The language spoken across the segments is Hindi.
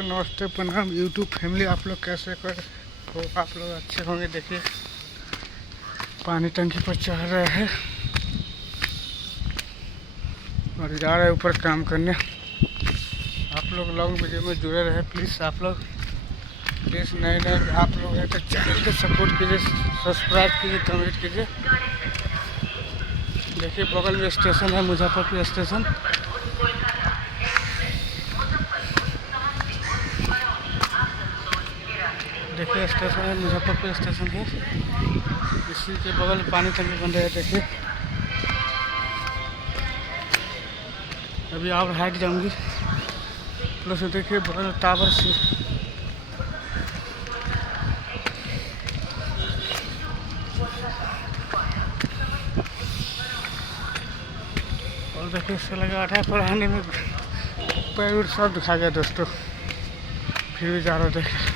हेलो नमस्ते प्रणाम यूट्यूब फैमिली। आप लोग कैसे हो? आप लोग अच्छे होंगे। देखिए पानी टंकी पर चढ़ रहे हैं और जा रहे हैं ऊपर काम करने। आप लोग लॉन्ग वीडियो में जुड़े रहे प्लीज़। आप लोग प्लीज़ नए आप लोग हैं तो चैनल को सपोर्ट कीजिए, सब्सक्राइब कीजिए, कमेंट कीजिए। देखिए बगल में स्टेशन है, मुजफ्फरपुर स्टेशन। देखिए स्टेशन है, मुजफ्फरपुर स्टेशन है। इसी के बगल में पानी टंकी बन रही है। देखिए अभी और हाइट जाऊंगी। प्लस देखिए बगल में टावर से और देखिए इससे लगा था पढ़ाने में पैर सब दिखा गया दोस्तों। फिर भी जा रहा देखिए।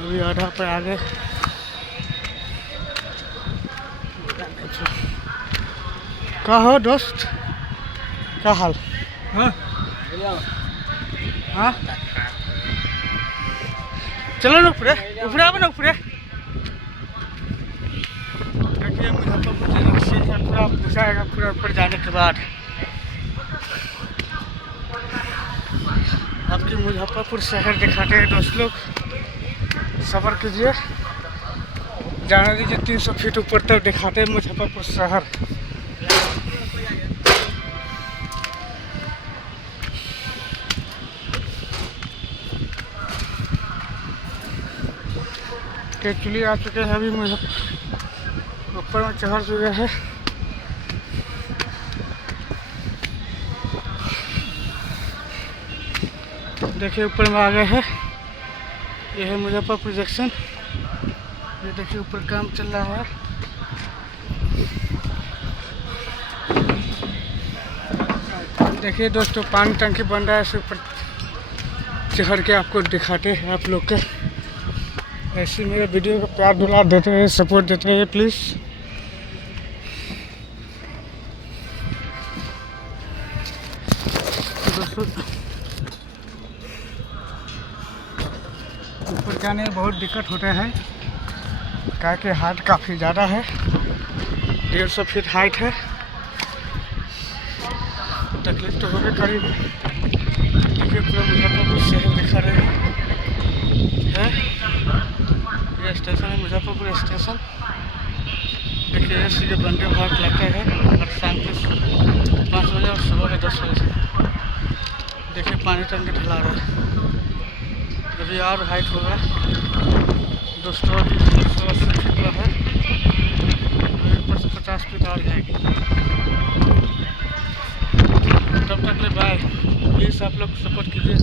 अभी आधा पर आगे का हो दोस्त, क्या हाल? हाँ हाँ चलो ना ऊपर ऊपर आओ ना ऊपर। देखिए मुजफ्फरपुर से पूरा पूछाएगा पूरा ऊपर जाने के बाद। आपकी मुजफ्फरपुर शहर दिखाते हैं दोस्त लोग, सब्र कीजिए। जाने दीजिए 300 फीट ऊपर तक दिखाते हैं मुजफ्फरपुर शहर। एक्चुअली आ चुके हैं अभी मुजफ्फर ऊपर में चढ़ चुके हैं। देखिए ऊपर में आ गए हैं। ये है मुजफ्फरपुर जंक्शन। ये देखिए ऊपर काम चल रहा है। देखिए दोस्तों पानी टंकी बन रहा है, इसे ऊपर चढ़ के आपको दिखाते हैं। आप लोग का ऐसे मेरे वीडियो को प्यार दुलार देते हैं, सपोर्ट देते हैं प्लीज़। दोस्तों ऊपर जाने में बहुत दिक्कत होता है, क्या कि हाइट काफ़ी ज़्यादा है। 150 फीट हाइट है। तकलीफ तो होगी करीब। देखिए पूरा मुजफ्फरपुर शहर दिखा रहे हैं। ये स्टेशन है मुजफ्फरपुर स्टेशन। देखिए इसी के बंदे बहुत लगते हैं और शाम के 5 बजे और सुबह के 10 बजे से। देखिए पानी टंकी ढला रहा है। अभी और हाइट होगा दोस्तों। अभी 180 फीट है, ऊपर से 50 फीट और जाएगी। तब तक ले बाय। प्लीज़ आप लोग सपोर्ट कीजिए।